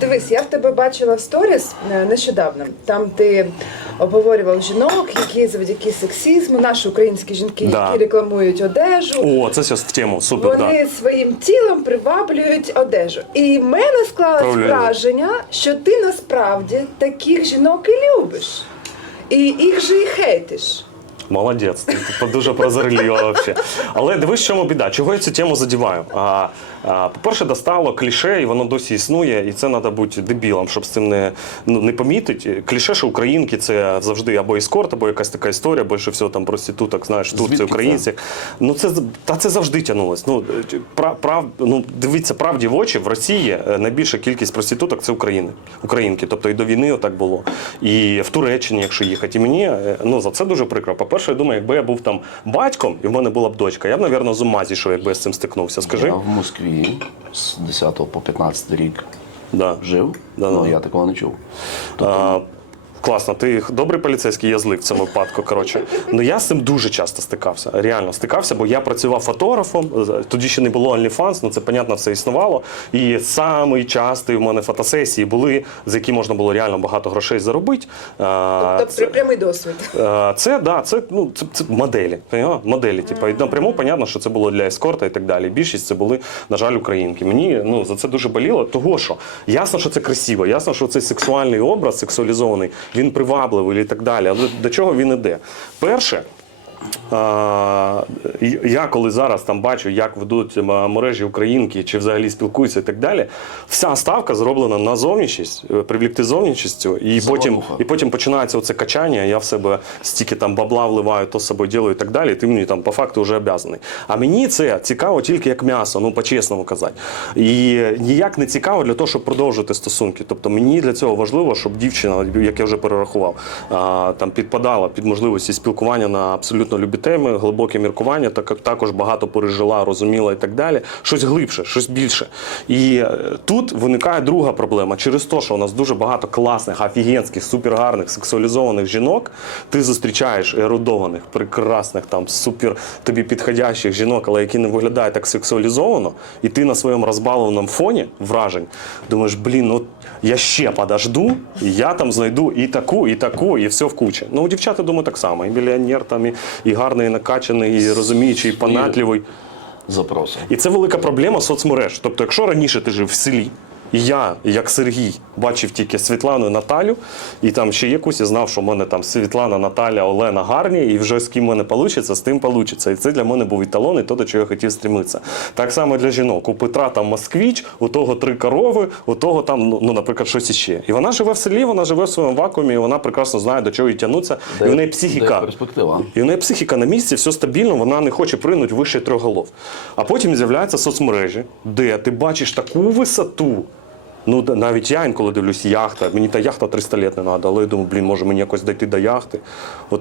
Дивись, я в тебе бачила в сторіс е, нещодавно. Там ти обговорював жінок, які завдяки сексізму, наші українські жінки, Да. які рекламують одежу. О, це зараз в тему. Супер, Вони своїм тілом приваблюють одежу. І в мене склалось Правильно. враження, що ти насправді таких жінок і любиш. І їх же і хейтиш. Молодець, ти типу, дуже прозорлива взагалі. Але дивись, в чому біда. Чого я цю тему задіваю? А, а, по-перше, достало кліше, і воно досі існує, і це треба бути дебілом, щоб з цим не, ну, не помітити. Кліше, що українки це завжди або ескорт, або якась така історія, більше всього там проституток, знаєш, Турції, Звідки українці. Ну це та це завжди тягнулось. Ну, прав, прав, ну дивіться, правді в очі в Росії е, найбільша кількість проституток це України, українки. Тобто і до війни отак було. І в Туреччині, якщо їхати. І мені е, ну за це дуже прикро. По-перше, я думаю, якби я був там батьком і в мене була б дочка, я б, напевно, з ума зійшов, якби я з цим стикнувся. Скажи. Я в Москві з 10 по 15 рік Да. жив, Да, ну да. я такого не чув. А, класно, ти добрий поліцейський язик в цьому випадку. Коротше, ну я з цим дуже часто стикався. Реально стикався, бо я працював фотографом. Тоді ще не було OnlyFans, ну це понятно, все існувало. І самий частий у мене фотосесії були, за які можна було реально багато грошей заробити. Тобто це- прямий досвід. Е, Це да, це ну це, це моделі. Моделі. Типу, і напряму понятно, що це було для ескорта і так далі. Більшість це були, на жаль, українки. Мені ну за це дуже боліло. Того що ясно, що це красиво, ясно, що цей сексуальний образ, сексуалізований, він привабливий і так далі. Але до чого він іде? Перше. Я коли зараз там бачу, як ведуть мережі українки чи взагалі спілкуються і так далі, вся ставка зроблена на зовнішність, е, привлікти зовнішністю, і потім, і потім починається оце качання. Я в себе стільки там бабла вливаю, то з собою ділаю і так далі. І ти мені там по факту вже обязаний. А мені це цікаво тільки як м'ясо, ну по-чесному казати. І ніяк не цікаво для того, щоб продовжити стосунки. Тобто мені для цього важливо, щоб дівчина, як я вже перерахував, там підпадала під можливості спілкування на абсолютно любі теми, глибоке міркування, так як також багато пережила, розуміла і так далі. Щось глибше, щось більше. І е, тут виникає друга проблема. Через те, що у нас дуже багато класних, офігенських, супергарних, сексуалізованих жінок, ти зустрічаєш ерудованих, прекрасних, там супер тобі підходящих жінок, але які не виглядають так сексуалізовано, і ти на своєму розбалованому фоні вражень думаєш, блін, ну я ще подожду, і я там знайду і таку, і таку, і все в кучі. Ну, у дівчат, я думаю, так само. І мільйонер там, і, і гарний, і накачаний, і розуміючий, і понятливий. Запроси. І це велика проблема соцмереж. Тобто, якщо раніше ти жив в селі, я, як Сергій, бачив тільки Світлану і Наталю, і там ще якусь і знав, що в мене там Світлана, Наталя, Олена гарні, і вже з ким в мене вийде, з тим вийде. І це для мене був еталон, і то, до чого я хотів стремитися. Так само для жінок. У Петра там москвіч, у того три корови, у того там, ну, ну, наприклад, щось іще. І вона живе в селі, вона живе в своєму вакуумі, і вона прекрасно знає, до чого їй тягнутися. І в неї психіка. Перспектива. І в неї психіка на місці, все стабільно, вона не хоче пригнути вище трьох голов. А потім з'являються соцмережі, де ти бачиш таку висоту. Ну, навіть я інколи дивлюсь яхта. Мені та яхта 300 літ не треба, але я думаю, блін, може мені якось дійти до яхти. От